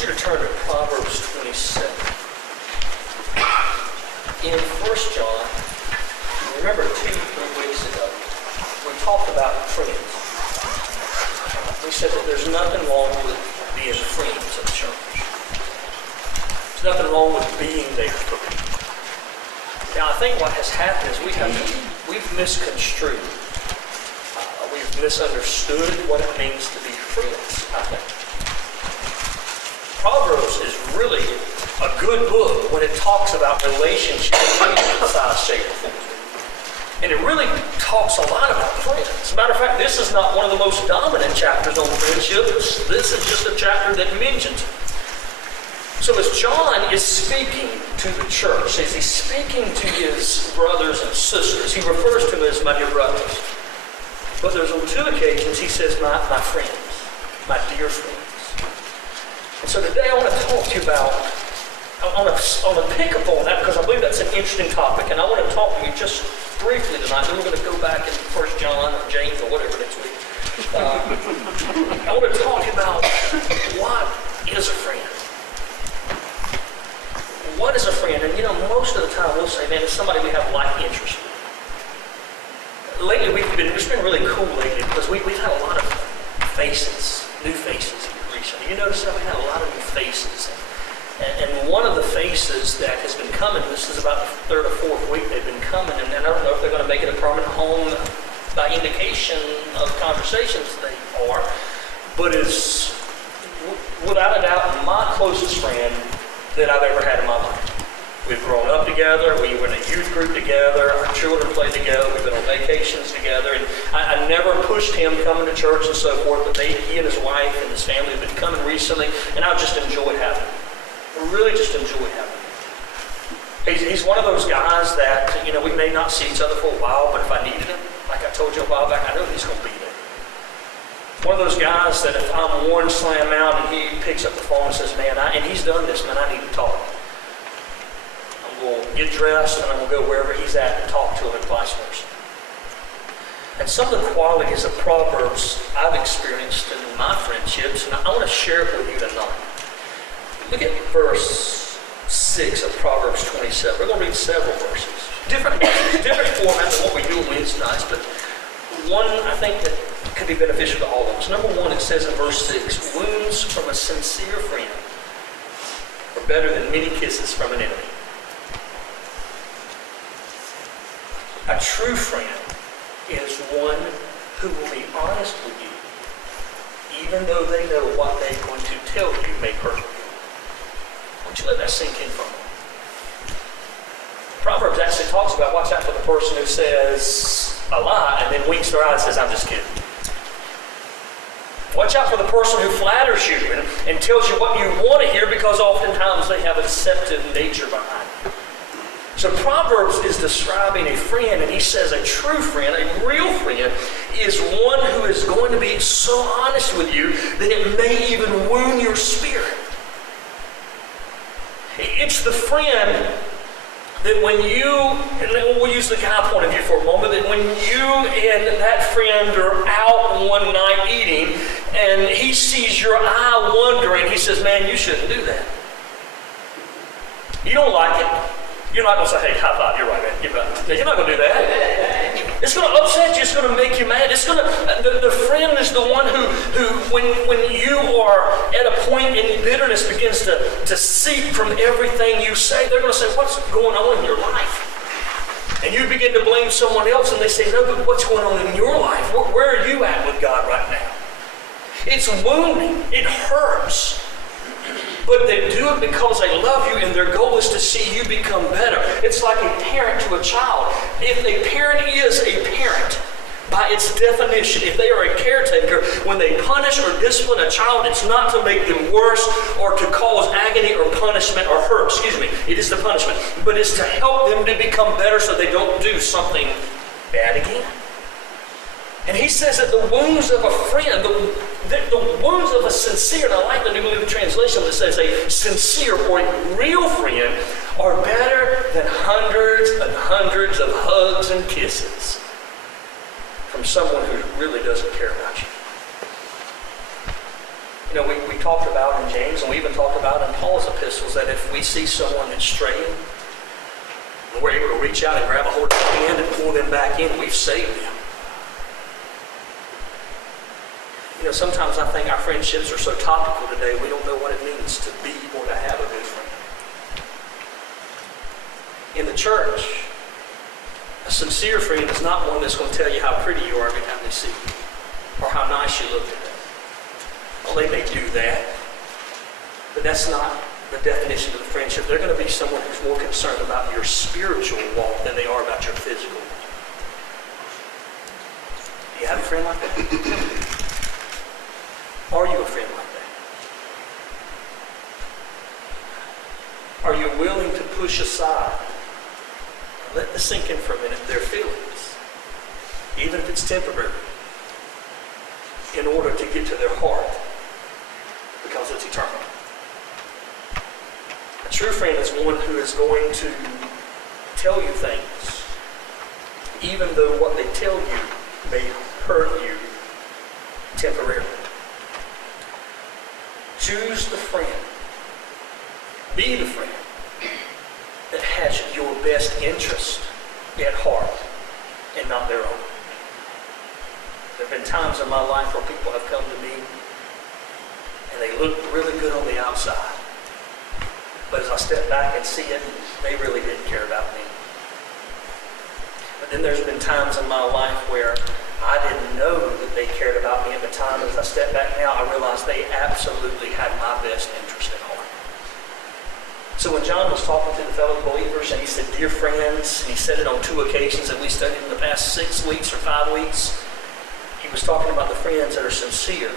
want you to turn to Proverbs 27. In 1 John, remember 2-3 weeks ago, we talked about friends. We said that there's nothing wrong with being friends of the church. There's nothing wrong with being there for people. Now, I think what has happened is we've misconstrued. We've misunderstood what it means to be friends, I think. Proverbs is really a good book when it talks about relationships in size, shape, or form. And it really talks a lot about friends. As a matter of fact, this is not one of the most dominant chapters on friendships. This is just a chapter that mentions it. So as John is speaking to the church, as he's speaking to his brothers and sisters, he refers to them as my dear brothers. But there's on 2 occasions he says, my friends, my dear friends. And so today I want to talk to you about, I want to pick up on that because I believe that's an interesting topic. And I want to talk to you just briefly tonight. Then we're going to go back in 1 John or James or whatever next week. I want to talk about what is a friend. What is a friend? And most of the time we'll say, man, it's somebody we have like interest with. Lately, it's been really cool lately because we've had a lot of faces, new faces recently. You notice that we had a lot of new faces. And one of the faces that has been coming, this is about the 3rd or 4th week they've been coming, and I don't know if they're going to make it a permanent home by indication of conversations they are, but is without a doubt my closest friend that I've ever had in my life. We've grown up together, we were in a youth group together, our children played together, we've been on vacations together, and I never pushed him coming to church and so forth, but he and his wife and his family have been coming recently, and I've just enjoyed having him. I really just enjoyed having him. He's one of those guys that, we may not see each other for a while, but if I needed him, like I told you a while back, I know he's going to be there. One of those guys that if I'm worn slam out and he picks up the phone and says, man, and he's done this, man, I need to talk. We'll get dressed and I'm going to go wherever he's at and talk to him and vice versa. And some of the qualities of Proverbs I've experienced in my friendships, and I want to share it with you tonight. Look at verse 6 of Proverbs 27. We're going to read several verses. Different format than what we do on Wednesday nights, but one I think that could be beneficial to all of us. Number 1, it says in verse 6, wounds from a sincere friend are better than many kisses from an enemy. A true friend is one who will be honest with you, even though they know what they're going to tell you may hurt you. Why don't you let that sink in for a moment? Proverbs actually talks about watch out for the person who says a lie and then winks their eye and says, I'm just kidding. Watch out for the person who flatters you and tells you what you want to hear because oftentimes they have a deceptive nature behind it. So Proverbs is describing a friend, and he says a true friend, a real friend, is one who is going to be so honest with you that it may even wound your spirit. It's the friend that when you, and we'll use the guy point of view for a moment, that when you and that friend are out one night eating, and he sees your eye wandering, he says, man, you shouldn't do that. You don't like it. You're not going to say, hey, high five, you're right, man. You're not going to do that. It's going to upset you. It's going to make you mad. The friend is the one who when you are at a point and bitterness begins to seep from everything you say, they're going to say, what's going on in your life? And you begin to blame someone else, and they say, no, but what's going on in your life? Where are you at with God right now? It's wounding. It hurts. But they do it because they love you, and their goal is to see you become better. It's like a parent to a child. If a parent is a parent, by its definition, if they are a caretaker, when they punish or discipline a child, it's not to make them worse or to cause agony or punishment or hurt. It is the punishment. But it's to help them to become better so they don't do something bad again. And he says that the wounds of a friend, the wounds of a sincere, and I like the New Living Translation that says a sincere or a real friend are better than hundreds and hundreds of hugs and kisses from someone who really doesn't care about you. We talked about in James, and we even talked about in Paul's epistles, that if we see someone that's straying, and we're able to reach out and grab a hold of their hand and pull them back in, we've saved them. Sometimes I think our friendships are so topical today, we don't know what it means to be or to have a good friend. In the church, a sincere friend is not one that's going to tell you how pretty you are every time they see you, or how nice you look today. Well, they may do that, but that's not the definition of the friendship. They're going to be someone who's more concerned about your spiritual walk than they are about your physical walk. Do you have a friend like that? Are you a friend like that? Are you willing to push aside, let this sink in for a minute, their feelings, even if it's temporary, in order to get to their heart, because it's eternal? A true friend is one who is going to tell you things, even though what they tell you may hurt you temporarily. Choose the friend. Be the friend that has your best interest at heart and not their own. There have been times in my life where people have come to me and they look really good on the outside. But as I step back and see it, they really didn't care about me. But then there's been times in my life where I didn't know that they cared about me at the time. As I step back now, I realize they absolutely had my best interest at heart. So when John was talking to the fellow believers and he said, "Dear friends," and he said it on 2 occasions that we studied in the past 6 weeks or 5 weeks, he was talking about the friends that are sincere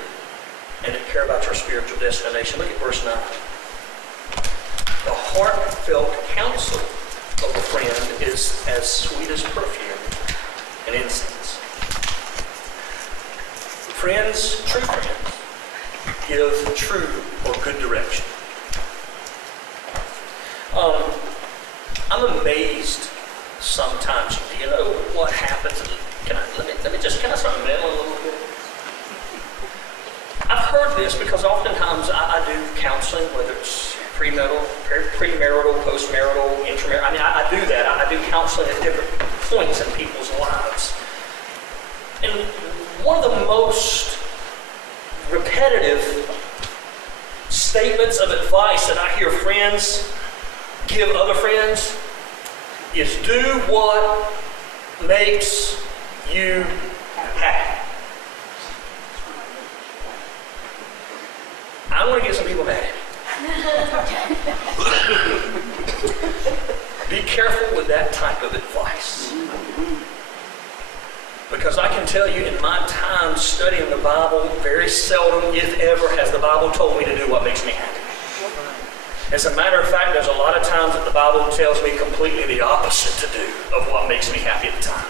and that care about your spiritual destination. Look at verse 9. The heartfelt counsel of a friend is as sweet as perfume and incense. Friends, true friends, give true or good direction. I'm amazed sometimes. Do you know what happens? Can I start meddling a little bit? I've heard this because oftentimes I do counseling, whether it's premarital, postmarital, intramarital. I do that. I do counseling at different points in people's lives. And one of the most repetitive statements of advice that I hear friends give other friends is do what makes you happy. I want to get some people mad at me. Be careful with that type of advice. Because I can tell you in my time studying the Bible, very seldom, if ever, has the Bible told me to do what makes me happy. As a matter of fact, there's a lot of times that the Bible tells me completely the opposite to do of what makes me happy at the time.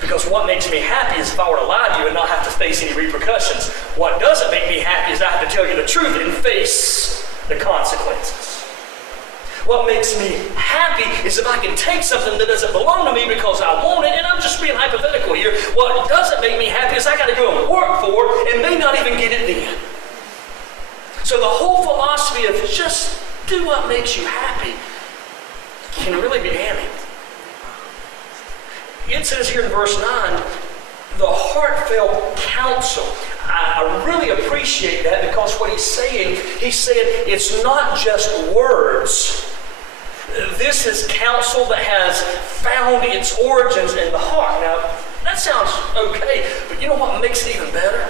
Because what makes me happy is if I were to lie to you and not have to face any repercussions. What doesn't make me happy is I have to tell you the truth and face the consequences. What makes me happy is if I can take something that doesn't belong to me because I want it, and I'm just being hypothetical here. What doesn't make me happy is I got to go and work for it and may not even get it then. So the whole philosophy of just do what makes you happy can really be damning. It says here in verse 9, the heartfelt counsel. I really appreciate that because what he's saying it's not just words. This is counsel that has found its origins in the heart. Now, that sounds okay, but you know what makes it even better?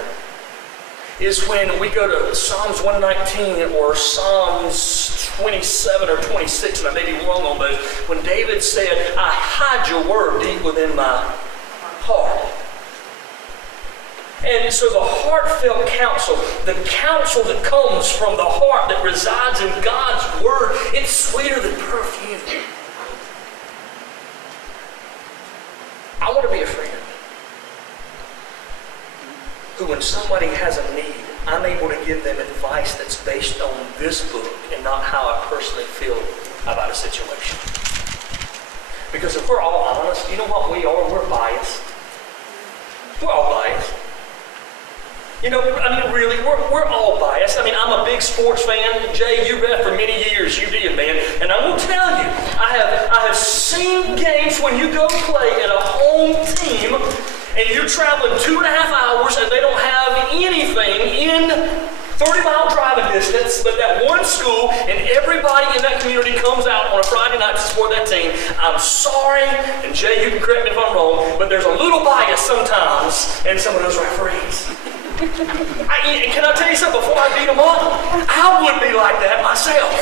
Is when we go to Psalms 119 or Psalms 27 or 26, and I may be wrong on those, when David said, I hide your word deep within my heart. And so the heartfelt counsel, the counsel that comes from the heart that resides in God's word, it's sweeter than perfume. I want to be a friend who, when somebody has a need, I'm able to give them advice that's based on this book and not how I personally feel about a situation. Because if we're all honest, you know what we are? We're biased. We're all biased. You know, I mean, really, we're all biased. I mean, I'm a big sports fan. Jay, you ref for many years. You did, man. And I will tell you, I have seen games when you go play at a home team and you're traveling 2.5 hours and they don't have anything in 30-mile driving distance, but that one school and everybody in that community comes out on a Friday night to support that team. I'm sorry, and Jay, you can correct me if I'm wrong, but there's a little bias sometimes in some of those referees. Can I tell you something before I beat them up? I would be like that myself.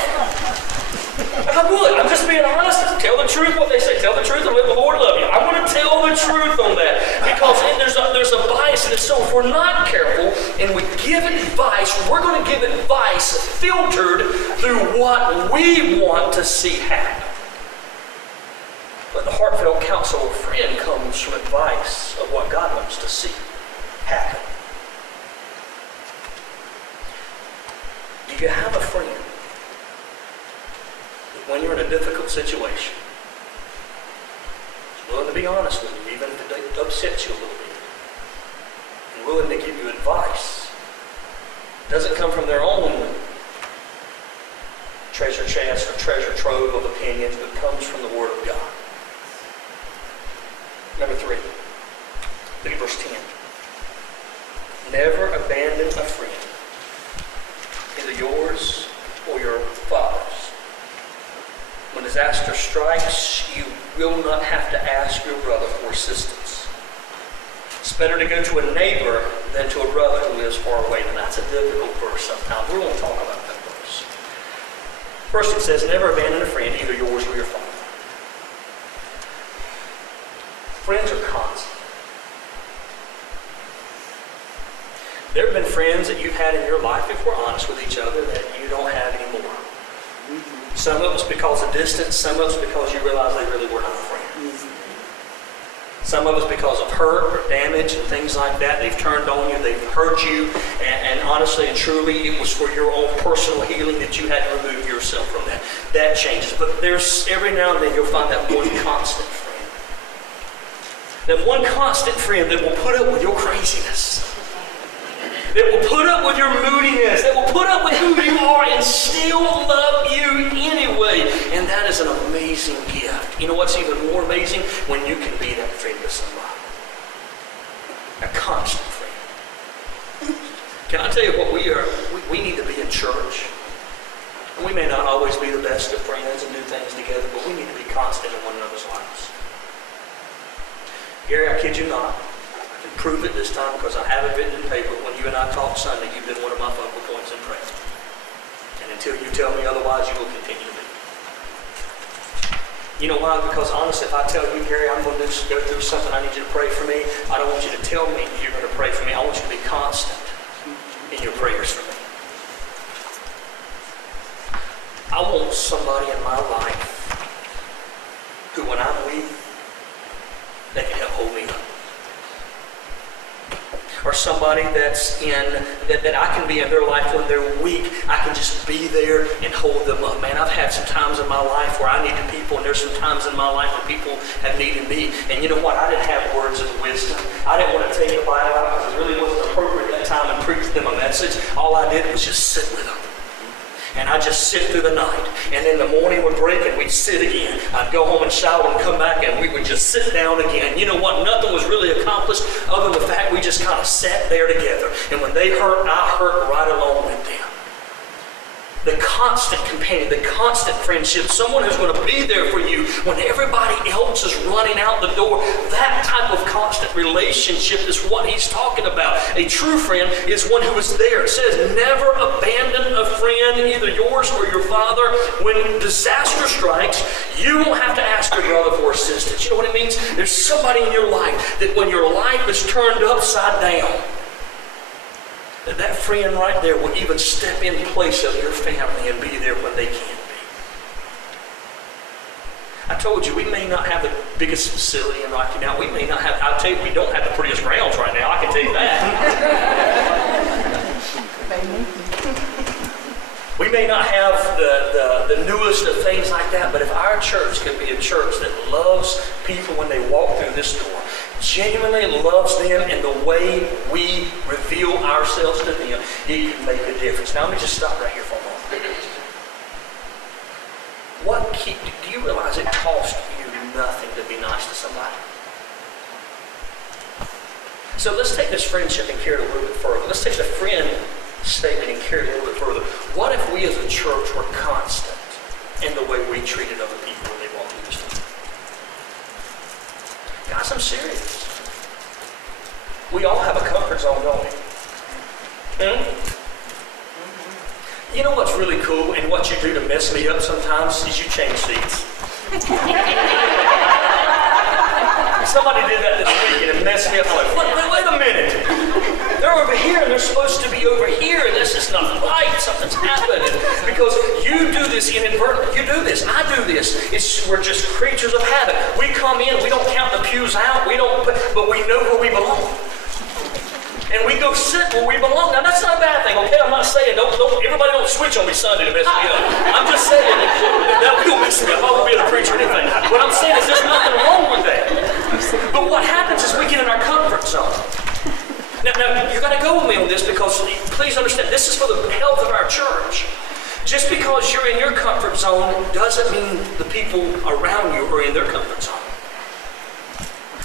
I would. I'm just being honest. Tell the truth what they say. Tell the truth and let the Lord love you. I want to tell the truth on that because there's a bias in it. So if we're not careful and we give advice, we're going to give advice filtered through what we want to see happen. But the heartfelt counsel of a friend comes from advice of what God wants to see happen. Do you have a friend that when you're in a difficult situation is willing to be honest with you, even if it upsets you a little bit, and willing to give you advice? It doesn't come from their own treasure chest or treasure trove of opinions, but comes from the Word of God. Number 3, look at verse 10. Never abandon a friend, either yours or your father's. When disaster strikes, you will not have to ask your brother for assistance. It's better to go to a neighbor than to a brother who lives far away. And that's a difficult verse sometimes. We're going to talk about that verse. First it says, never abandon a friend, either yours or your father. Friends are constant. There have been friends that you've had in your life, if we're honest with each other, that you don't have anymore. Some of us because of distance, some of us because you realize they really were not a friend. Some of us because of hurt or damage and things like that. They've turned on you, they've hurt you, and honestly and truly it was for your own personal healing that you had to remove yourself from that. That changes. But there's every now and then you'll find that one constant friend. That one constant friend that will put up with your craziness. That will put up with your moodiness, that will put up with who you are and still love you anyway. And that is an amazing gift. You know what's even more amazing? When you can be that friend to somebody. A constant friend. Can I tell you what we are? We need to be in church. We may not always be the best of friends and do things together, but we need to be constant in one another's lives. Gary, I kid you not. Prove it this time because I have it written in paper. When you and I talked Sunday, you've been one of my focal points in prayer. And until you tell me otherwise, you will continue to be. You know why? Because honestly, if I tell you, Gary, I'm going to go through something, I need you to pray for me, I don't want you to tell me you're going to pray for me. I want you to be constant in your prayers for me. I want somebody in my life who, when I'm weak, they can help hold me up. Or somebody that's that I can be in their life when they're weak. I can just be there and hold them up. Man, I've had some times in my life where I needed people, and there's some times in my life where people have needed me. And you know what? I didn't have words of wisdom. I didn't want to take the Bible out because it really wasn't appropriate at that time and preach them a message. All I did was just sit with them. And I'd just sit through the night. And then the morning would break and we'd sit again. I'd go home and shower and come back and we would just sit down again. You know what? Nothing was really accomplished other than the fact we just kind of sat there together. And when they hurt, I hurt right along with them. The constant companion, the constant friendship, someone who's going to be there for you when everybody else is running out the door. That type of constant relationship is what he's talking about. A true friend is one who is there. It says, never abandon a friend, either yours or your father. When disaster strikes, you won't have to ask your brother for assistance. You know what it means? There's somebody in your life that when your life is turned upside down, that friend right there will even step in place of your family and be there when they can't be. I told you, we may not have the biggest facility in Rocky Mountain. We may not have, I'll tell you, we don't have the prettiest grounds right now, I can tell you that. We may not have the newest of things like that, but if our church could be a church that loves people when they walk through this door, genuinely loves them and the way we reveal ourselves to them, it can make a difference. Now let me just stop right here for a moment. Do you realize it costs you nothing to be nice to somebody? So let's take this friendship and carry it a little bit further. Let's take the friend statement and carry it a little bit further. What if we as a church were constant in the way we treated other people when they walked through this door? Guys, I'm serious. We all have a comfort zone, don't we? You know what's really cool and what you do to mess me up sometimes is you change seats. Somebody did that this week and it messed me up. I'm like, wait a minute. They're over here and they're supposed to be over here. And this is not right. Something's happened. Because you do this inadvertently. You do this. I do this. We're just creatures of habit. We come in. We don't count the pews out. But we know where we belong. And we go sit where we belong. Now that's not a bad thing, okay? I'm not saying everybody don't switch on me Sunday to mess me up. I'm just saying that will mess me up. I won't be able to preach or anything. What I'm saying is there's nothing wrong with that. But what happens is we get in our comfort zone. Now you got to go with me on this because please understand this is for the health of our church. Just because you're in your comfort zone doesn't mean the people around you are in their comfort zone.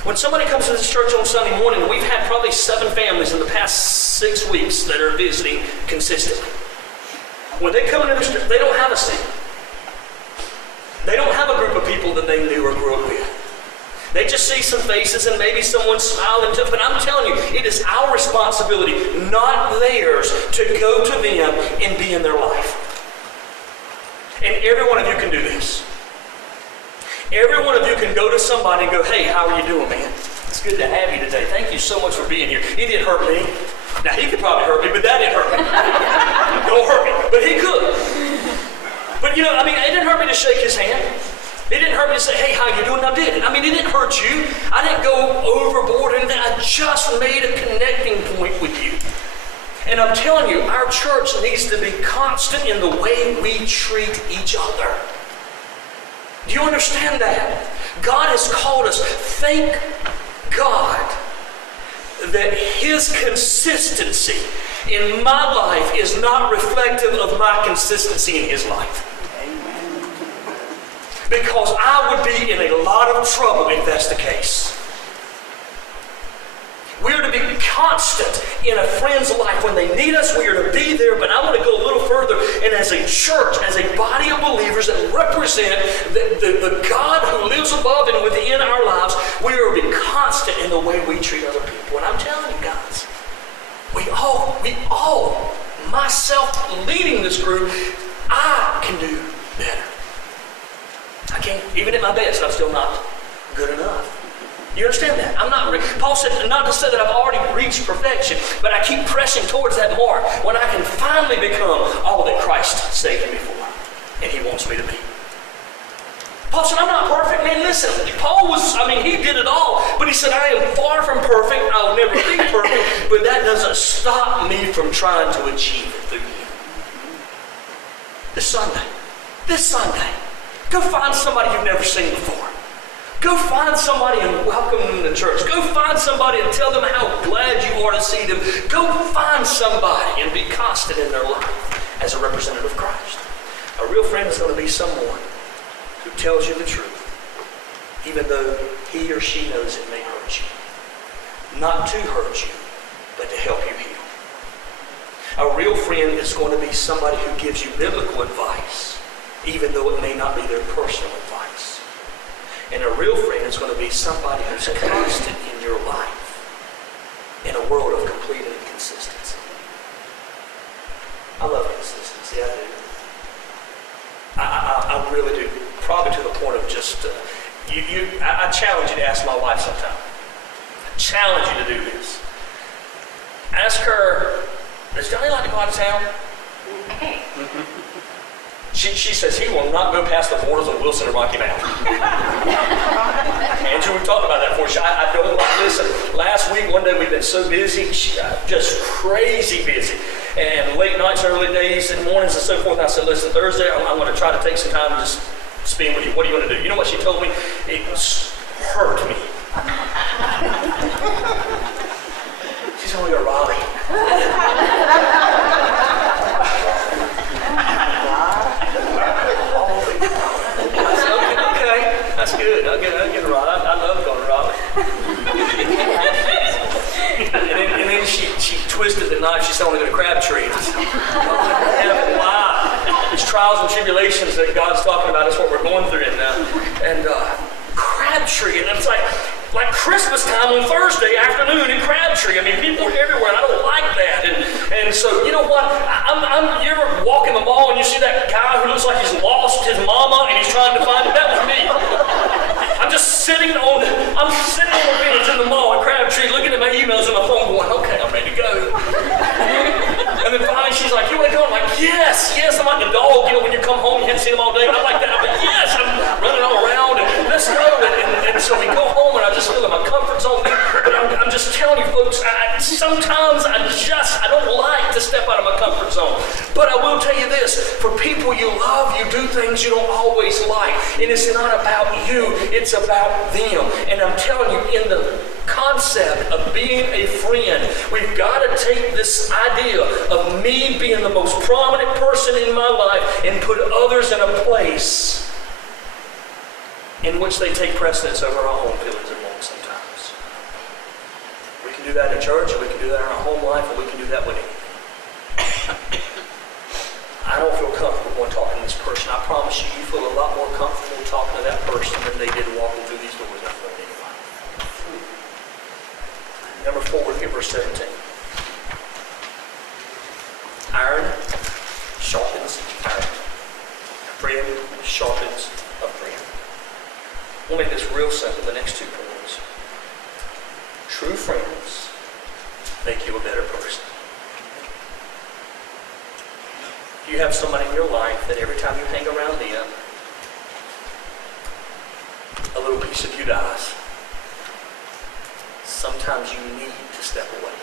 When somebody comes to this church on Sunday morning, we've had probably 7 families in the past 6 weeks that are visiting consistently. When they come into this church, they don't have a seat. They don't have a group of people that they knew or grew up with. They just see some faces and maybe someone smiling to them. But I'm telling you, it is our responsibility, not theirs, to go to them and be in their life. And every one of you can do this. Every one of you can go to somebody and go, hey, how are you doing, man? It's good to have you today. Thank you so much for being here. He didn't hurt me. Now, he could probably hurt me, but that didn't hurt me. Don't hurt me. But he could. But, it didn't hurt me to shake his hand. It didn't hurt me to say, hey, how you doing? I did it. It didn't hurt you. I didn't go overboard or anything. I just made a connecting point with you. And I'm telling you, our church needs to be constant in the way we treat each other. Do you understand that? God has called us. Thank God that His consistency in my life is not reflective of my consistency in His life. Because I would be in a lot of trouble if that's the case. We are to be constant in a friend's life. When they need us, we are to be there. But I want to go a little further. And as a church, as a body of believers that represent the God who lives above and within our lives, we are to be constant in the way we treat other people. And I'm telling you guys, we all, myself leading this group, I can do better. I can't, even at my best, I'm still not good enough. You understand that? Paul said, not to say that I've already reached perfection, but I keep pressing towards that mark when I can finally become all that Christ saved me for, and He wants me to be. Paul said, I'm not perfect, man. Listen, Paul he did it all, but he said, I am far from perfect. I'll never be perfect, but that doesn't stop me from trying to achieve it through Him. This Sunday, go find somebody you've never seen before. Go find somebody and welcome them to church. Go find somebody and tell them how glad you are to see them. Go find somebody and be constant in their life as a representative of Christ. A real friend is going to be someone who tells you the truth, even though he or she knows it may hurt you. Not to hurt you, but to help you heal. A real friend is going to be somebody who gives you biblical advice, even though it may not be their personal advice. And a real friend is going to be somebody who's constant in your life in a world of complete inconsistency. I love consistency, I do. I really do. Probably to the point of just, I challenge you to ask my wife sometime. I challenge you to do this. Ask her, does Johnny like to go out of town? She says he will not go past the borders of Wilson and Rocky Mountain. Andrew, we've talked about that before. I don't like, listen, last week, one day we've been so busy, just crazy busy. And late nights, early days, and mornings and so forth. And I said, listen, Thursday, I'm going to try to take some time and just spend with you. What are you going to do? You know what she told me? It hurt me. She's only a Raleigh. I said, okay, that's good. I'll get a Raleigh. I love going to Raleigh. and then she twisted the knife. She said, only going to Crabtree. Wow. These trials and tribulations that God's talking about is what we're going through now. And Crabtree, and it's like Christmas time on Thursday afternoon in Crabtree. I mean, people are everywhere, and I don't like that. And so, you know what? You ever walk in the mall and you see that guy who looks like he's lost his mama and he's trying to find it? That was me. I'm sitting on the bench in the mall in Crabtree, looking at my emails and my phone, going, okay, I'm ready to go. And then finally she's like, you want to go? I'm like, yes. I'm like the dog, when you come home, you hadn't seen him all day. I'm like that. I'm like, yes. I'm running all around and let's go. And so we go home and I just feel in my comfort zone. But I'm just telling you folks, sometimes I don't like to step out of my comfort zone. But I will tell you this, for people you love, you do things you don't always like. And it's not about you, it's about them. And I'm telling you, in the concept of being a friend, we've got to take this idea of me being the most prominent person in my life and put others in a place in which they take precedence over our own feelings and wants sometimes. We can do that in church, or we can do that in our home life, or we can do that with anything. I don't feel comfortable when talking to this person. I promise you, you feel a lot more comfortable talking to that person than they did walking through these doors that morning. Number 4, look at verse 17. Iron sharpens iron. Friend sharpens a friend. We'll make this real simple, the next 2 points. True friends make you a better person. You have somebody in your life that every time you hang around them, a little piece of you dies. Sometimes you need to step away.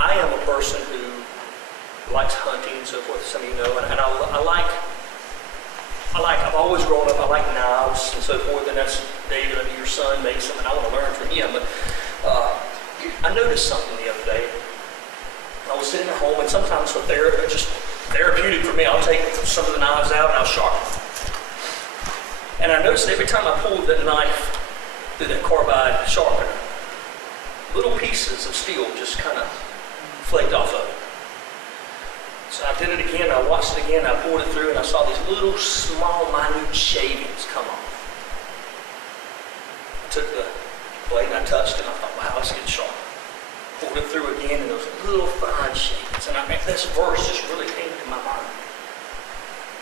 I am a person who likes hunting and so forth, some of you know, and I've always grown up, I like knives and so forth, and that's David, your son, makes them, and I want to learn from him. But I noticed something the other day. I was sitting at home, and sometimes they're just therapeutic for me. I'll take some of the knives out and I'll sharpen them. And I noticed every time I pulled that knife through that carbide sharpener, little pieces of steel just kind of flaked off of it. So I did it again, I watched it again, I pulled it through, and I saw these little, small, minute shavings come off. I took the blade and I touched it, and I thought, wow, it's getting sharp. Pulled it through again, and those little fine shavings. And this verse just really came to my mind.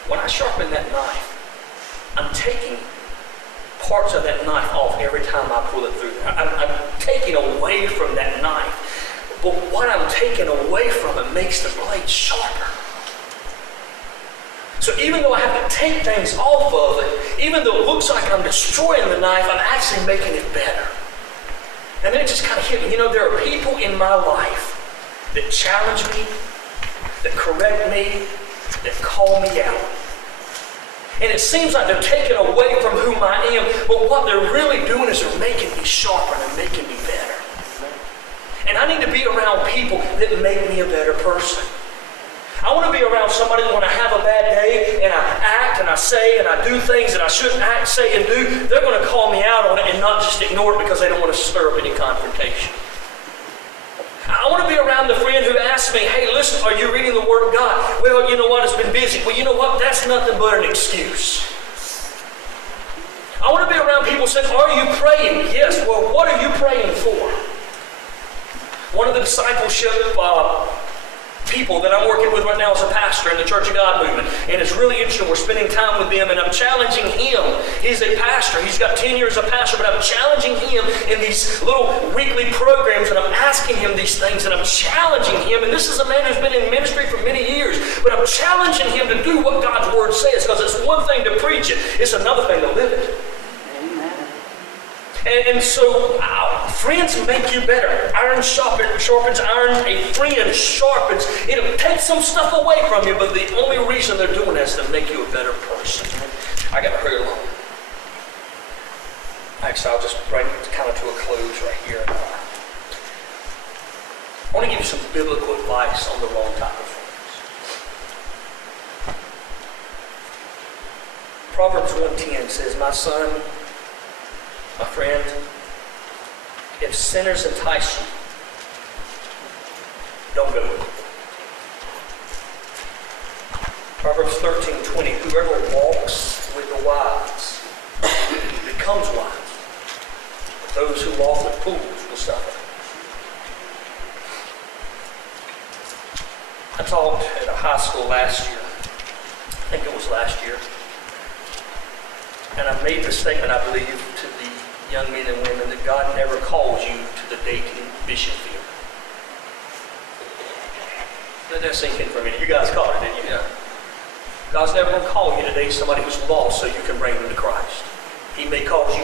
When I sharpen that knife, I'm taking parts of that knife off every time I pull it through. I'm taking away from that knife. But what I'm taking away from it makes the blade sharper. So even though I have to take things off of it, even though it looks like I'm destroying the knife, I'm actually making it better. And then it just kind of hit me. There are people in my life that challenge me, that correct me, that call me out. And it seems like they're taking away from whom I am, but what they're really doing is they're making me sharper and making me better. And I need to be around people that make me a better person. I want to be around somebody that when I have a bad day and I act and I say and I do things that I shouldn't act, say, and do, they're going to call me out on it and not just ignore it because they don't want to stir up any confrontation. I want to be around the friend who asks me, hey, listen, are you reading the Word of God? Well, you know what, it's been busy. Well, you know what, that's nothing but an excuse. I want to be around people saying, are you praying? Yes, well, what are you praying for? One of the discipleship people that I'm working with right now is a pastor in the Church of God movement. And it's really interesting. We're spending time with them, and I'm challenging him. He's a pastor. He's got 10 years as a pastor, but I'm challenging him in these little weekly programs, and I'm asking him these things, and I'm challenging him. And this is a man who's been in ministry for many years, but I'm challenging him to do what God's Word says, because it's one thing to preach it. It's another thing to live it. And so friends make you better. Iron sharpens iron. A friend sharpens. It'll take some stuff away from you, but the only reason they're doing that is to make you a better person. I got to hurry along. Actually, I'll just bring it kind of to a close right here. I want to give you some biblical advice on the wrong type of friends. Proverbs 1:10 says, "My son, my friend, if sinners entice you, don't go with them." Proverbs 13:20, "Whoever walks with the wise becomes wise. But those who walk with fools will suffer." I taught at a high school last year. I think it was last year. And I made the statement, I believe, to the young men and women that God never calls you to the dating mission field. Let that sink in for a minute. You guys caught it, didn't you? Yeah. God's never going to call you to date somebody who's lost so you can bring them to Christ. He may call you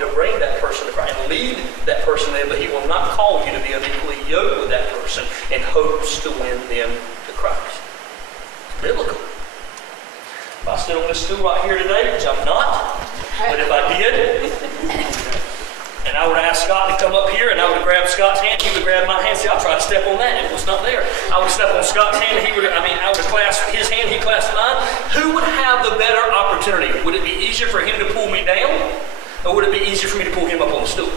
to bring that person to Christ and lead that person there, but He will not call you to be unequally yoked with that person in hopes to win them to Christ. It's biblical. If I stood on this stool right here today, which I'm not, but if I did, and I would ask Scott to come up here, and I would grab Scott's hand, he would grab my hand. See, I'll try to step on that. It was not there. I would step on Scott's hand, I would clasp his hand, he clasped mine. Who would have the better opportunity? Would it be easier for him to pull me down, or would it be easier for me to pull him up on the stool?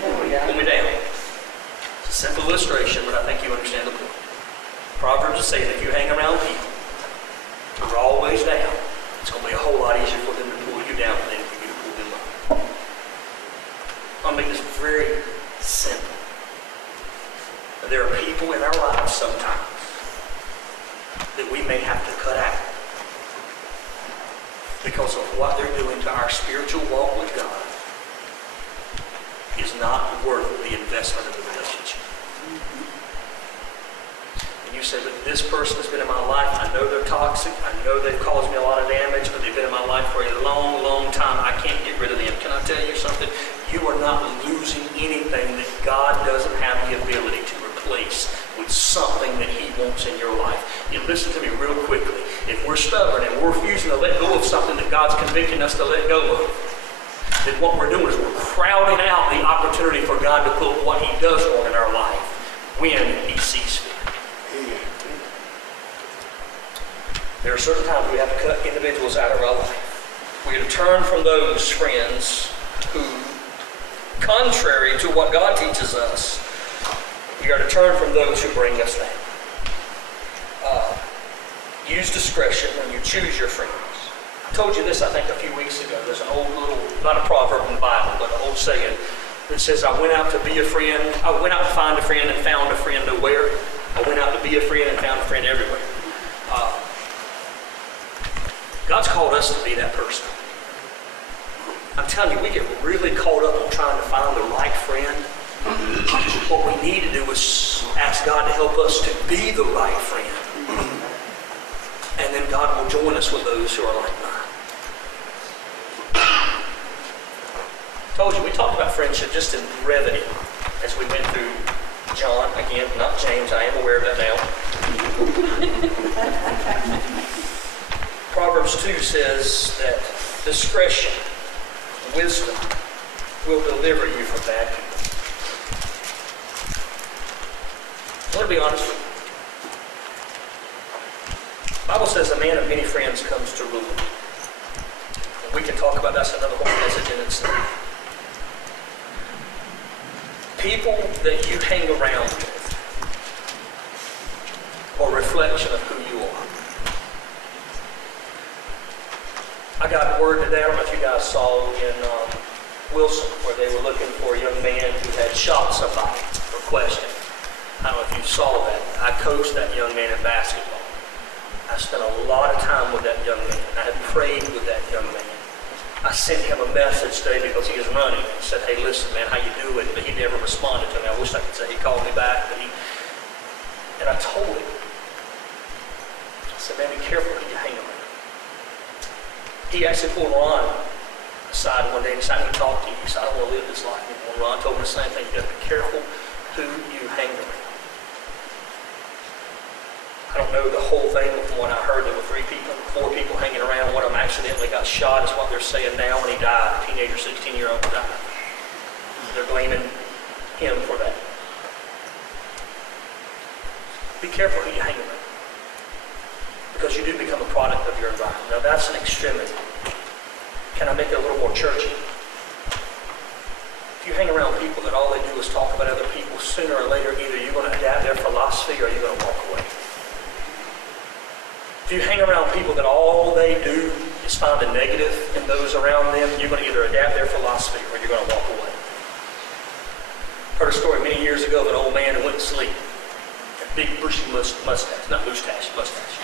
Pull me down. It's a simple illustration, but I think you understand the point. Proverbs is saying if you hang around people who are always down, it's going to be a whole lot easier for them to pull you down than for you to pull them up. I'll make this very simple. There are people in our lives sometimes that we may have to cut out because of what they're doing to our spiritual walk with God is not worth the investment of the relationship. And you say, but this person has been in my life. I know they're toxic. I know they've caused me a lot of damage, but they've been in my life for a long, long time. I can't get rid of them. Can I tell you something? You are not losing anything that God doesn't have the ability to replace with something that He wants in your life. You listen to me real quickly. If we're stubborn and we're refusing to let go of something that God's convicting us to let go of, then what we're doing is we're crowding out the opportunity for God to put what He does want in our life when He sees fit. There are certain times we have to cut individuals out of our life. We have to turn from those friends who, contrary to what God teaches us, we are to turn from those who bring us down. Use discretion when you choose your friends. I told you this, I think, a few weeks ago. There's an old little, not a proverb in the Bible, but an old saying that says, I went out to be a friend. I went out to find a friend and found a friend nowhere. I went out to be a friend and found a friend everywhere. God's called us to be that person. I'm telling you, we get really caught up on trying to find the right friend. What we need to do is ask God to help us to be the right friend. And then God will join us with those who are like mine. Told you, we talked about friendship just in brevity as we went through John. Again, not James. I am aware of that now. Proverbs 2 says that discretion, wisdom, will deliver you from bad people. I want to be honest with you. The Bible says a man of many friends comes to ruin. And we can talk about that's another whole message in itself. People that you hang around with are a reflection of who you are. I got word today, I don't know if you guys saw in Wilson, where they were looking for a young man who had shot somebody or questioned. I don't know if you saw that. I coached that young man in basketball. I spent a lot of time with that young man. I had prayed with that young man. I sent him a message today because he was running and said, hey, listen, man, how you doing? But he never responded to me. I wish I could say he called me back, but and I told him, I said, man, be careful who you hang around. He actually pulled a line. I aside one day and he said, "I need to talk to you." He said, "I don't want to live this life anymore." Ron told me the same thing. You got to be careful who you hang around. I don't know the whole thing, but from what I heard, there were 4 people hanging around. One of them accidentally got shot, is what they're saying now, and he died. A teenager, 16-year-old died. They're blaming him for that. Be careful who you hang around, because you do become a product of your environment. Now that's an extremity. Can I make it a little more churchy? If you hang around people that all they do is talk about other people, sooner or later either you're going to adapt their philosophy or you're going to walk away. If you hang around people that all they do is find the negative in those around them, you're going to either adapt their philosophy or you're going to walk away. Heard a story many years ago of an old man who went to sleep. A big bushy mustache, not mustache, mustache.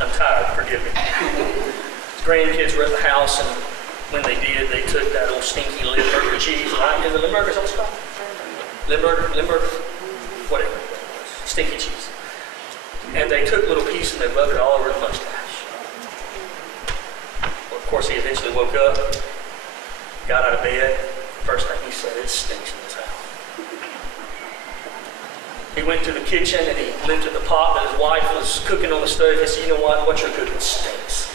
I'm tired, forgive me. His grandkids were at the house, and when they did, they took that old stinky Limburger cheese, right? Is it Limburger, what's it called? Limburger, whatever. Stinky cheese. And they took a little piece and they rubbed it all over his mustache. Well, of course, he eventually woke up, got out of bed. First thing he said, "It stinks in this house." He went to the kitchen and he lifted the pot that his wife was cooking on the stove. He said, "You know what you're cooking stinks."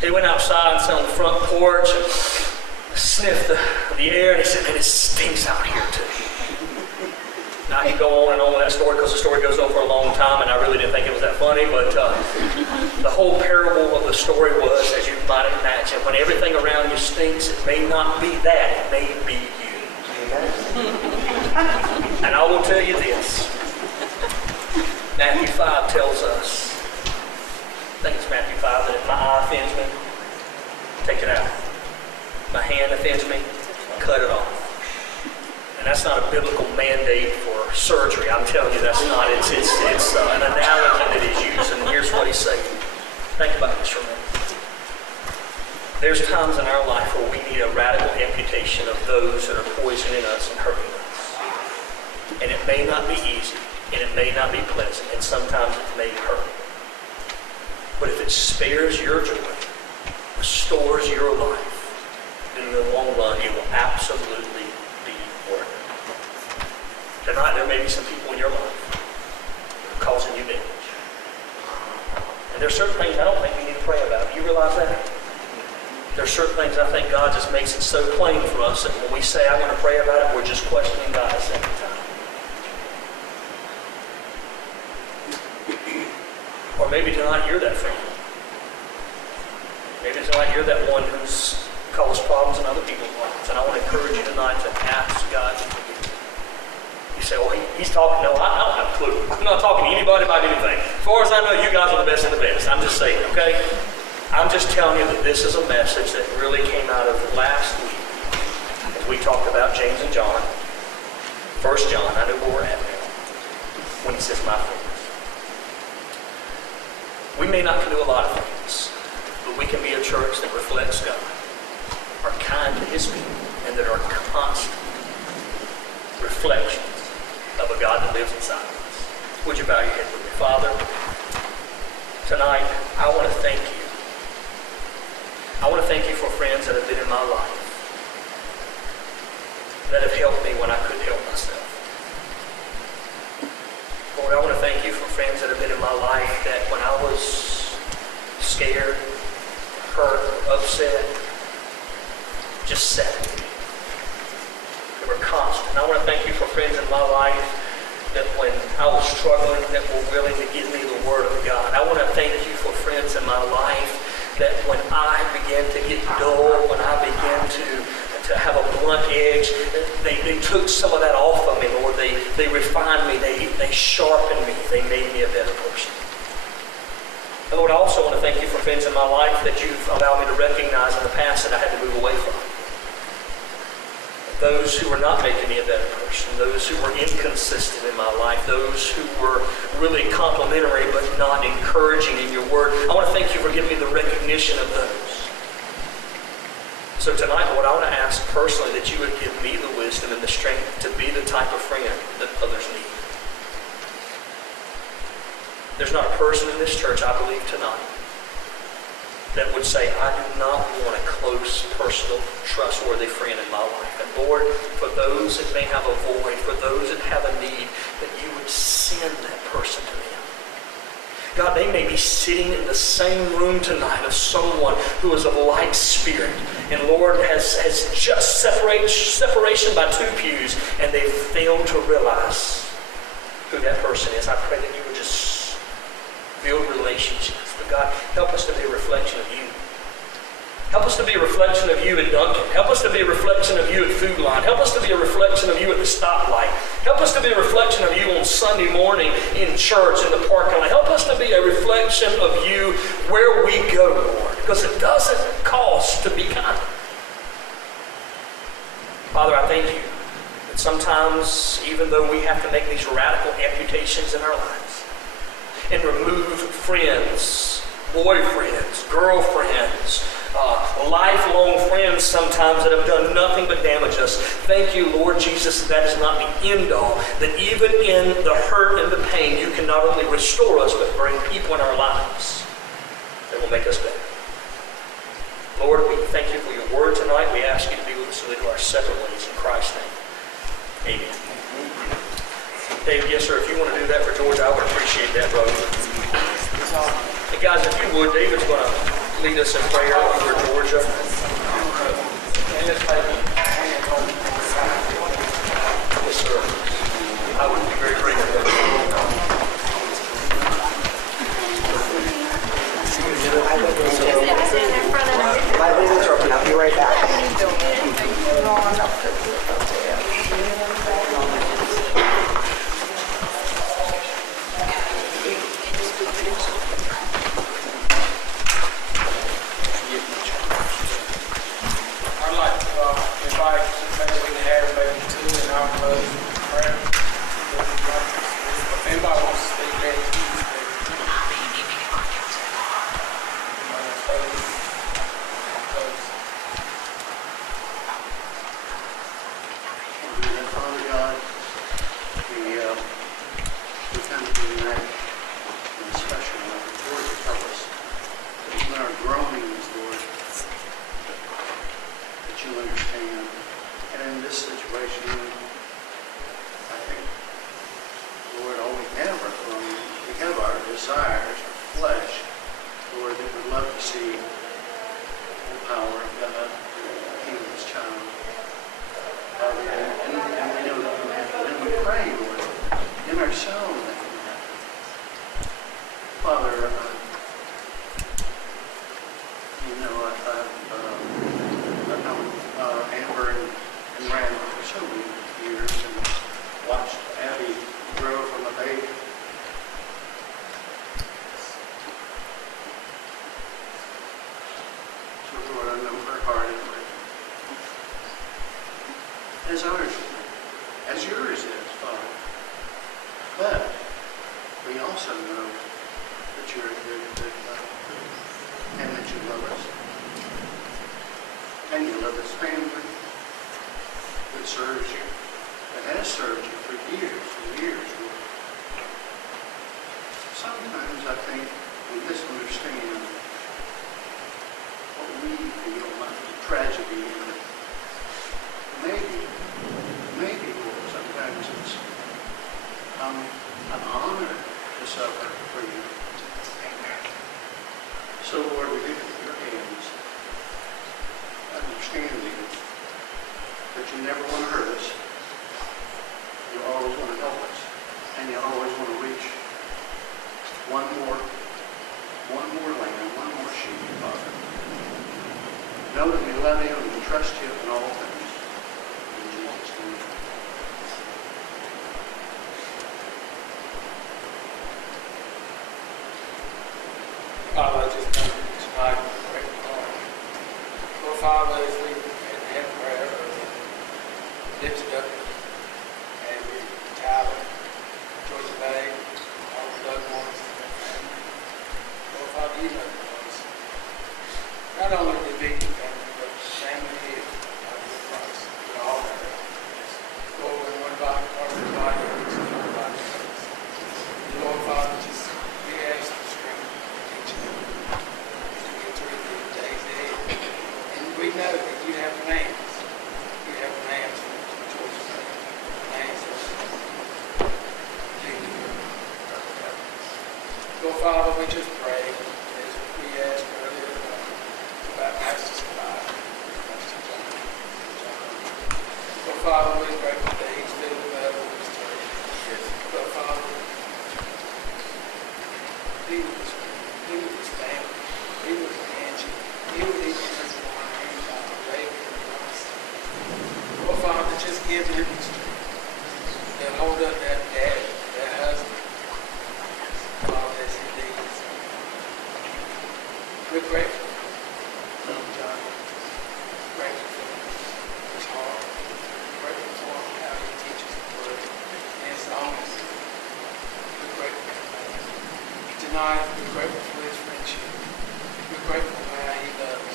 He went outside and sat on the front porch and sniffed the air, and he said, "Man, it stinks out here too." Now, I can go on and on with that story because the story goes on for a long time, and I really didn't think it was that funny, but the whole parable of the story was, as you might imagine, when everything around you stinks, it may not be that, it may be you. And I will tell you this. Matthew 5 tells us, I think it's Matthew 5, that if my eye offends me, take it out. My hand offends me, cut it off. And that's not a biblical mandate for surgery. I'm telling you, that's not. It's an analogy that is used, and here's what he's saying. Think about this for a minute. There's times in our life where we need a radical amputation of those that are poisoning us and hurting us. And it may not be easy, and it may not be pleasant, and sometimes it may hurt. But if it spares your joy, restores your life, then in the long run, it will absolutely be worth it. Tonight, there may be some people in your life that are causing you damage. And there's certain things I don't think you need to pray about. Do you realize that? There's certain things I think God just makes it so plain for us that when we say, "I'm going to pray about it," we're just questioning God every time. Or maybe tonight you're that friend. Maybe tonight you're that one who's caused problems in other people's lives. And I want to encourage you tonight to ask God to forgive you. You say, "Well, he's talking." No, I don't have a clue. I'm not talking to anybody about anything. As far as I know, you guys are the best of the best. I'm just saying, okay? I'm just telling you that this is a message that really came out of last week as we talked about James and John. 1 John, I know where we're at now, when he says, "My friends." We may not do a lot of things, but we can be a church that reflects God, are kind to his people, and that are constant reflections of a God that lives inside of us. Would you bow your head with me? Father, tonight I want to thank you. I want to thank you for friends that have been in my life, that have helped me when I couldn't help myself. Lord, I want to thank you for friends that have been in my life that when I was scared, hurt, upset, just sat with me. They were constant. I want to thank you for friends in my life that when I was struggling, that were willing to give me the Word of God. I want to thank you for friends in my life that when I began to get dull, when I began to have a blunt edge, they took some of that off of me, Lord. They refined me. They sharpened me. They made me a better person. And Lord, I also want to thank you for friends in my life that you've allowed me to recognize in the past that I had to move away from. Those who were not making me a better person, those who were inconsistent in my life, those who were really complimentary but not encouraging in your word. I want to thank you for giving me the recognition of those. So tonight, Lord, I want to ask personally that you would give me the wisdom and the strength to be the type of friend that others need. There's not a person in this church, I believe tonight, that would say, I do not want a close, personal, trustworthy friend in my life. And Lord, for those that may have a void, for those that have a need, that you would send that person to them. God, they may be sitting in the same room tonight of someone who is of like spirit. And Lord, has just separation by two pews, and they've failed to realize who that person is. I pray that you would just build relationships. But God, help us to be a reflection of you. Help us to be a reflection of you at Duncan. Help us to be a reflection of you at Food Line. Help us to be a reflection of you at the stoplight. Help us to be a reflection of you on Sunday morning in church, in the parking lot. Help us to be a reflection of you where we go, Lord. Because it doesn't cost to be kind. Father, I thank you that sometimes, even though we have to make these radical amputations in our lives, and remove friends, boyfriends, girlfriends, lifelong friends sometimes that have done nothing but damage us. Thank you, Lord Jesus, that is not the end all. That even in the hurt and the pain, you can not only restore us, but bring people in our lives that will make us better. Lord, we thank you for your word tonight. We ask you to be with us so we go our separate ways. In Christ's name, amen. Dave, yes, sir. If you want to do that for George, I would appreciate that, brother. Hey, guys, if you would, David's going to lead us in prayer over Georgia. Yes, sir. I would be very grateful. My windows are open. I'll be right back. I'd like to invite, maybe we can have maybe two in our prayer. If anybody wants to speak, then you can speak. Father God, we come to you tonight in a special way. Lord, to help us. That even our groanings, Lord, that you understand. And in this situation, I think, Lord, all we have are groanings. We have our desires, our flesh, Lord, that would love to see the power of God heal this child. Father, and we know that can happen. And we pray, Lord, in ourselves that can happen. Father, you know, I've known Amber and Randall for so many years and watched Abby grow from a baby. So, Lord, I know her heart is breaking. As ours is, as yours is, Father. But we also know that you're a good Father, and that you love us. And you love this family that serves you, that has served you for years and years, Lord. Sometimes I think we misunderstand what we feel like the tragedy in it. Maybe, Lord, sometimes it's an honor to suffer for you. So, Lord, we leave it in your hands, understanding that you never want to hurt us. You always want to help us, and you always want to reach one more lamb, one more sheep, Father. Know that we love you and we trust you in all things. Father, I just come tonight with a great heart. Lord Father, as we had prayer, lifted up and we Tyler, Georgia Bay, all the loved ones, and family. Lord Father, you know the ones. Not only the big family, but the family here of the Christ. We all have it. Lord, when one body, part of the body, each and one body. Lord Father, just you have plans. You have plans for Georgia. Plans that you Lord Father, we just pray as we asked earlier about Pastor Scott, Pastor John. Lord Father, we're grateful that he's feeling better with his church. Lord Father, be with his family, be with Angie, be with each and every one, and David and us. Lord Father, just give him the strength to hold up that daddy, that husband, Father, as he needs. We're grateful for John, grateful for his heart, grateful for how he teaches the word and his honest. We're grateful. Tonight, we're grateful for his friendship. We're grateful for how he loves.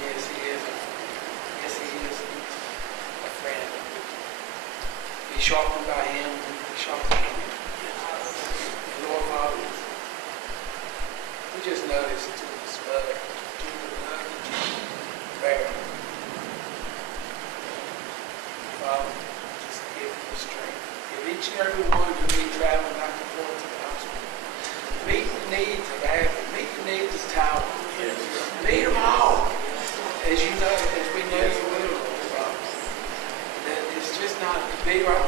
Yes, he is a friend. Yes, he is a friend. Be sharpened by him, be sharpened by him. And Lord Father, we just know this through his love, through the love that you bear. Father, just give him the strength. Give each and every one who be traveling back and forth to the hospital. Meet the needs of Abby. Meet the needs of Tower. Meet them all. As you know, as we know you will, Father. That it's just not to be right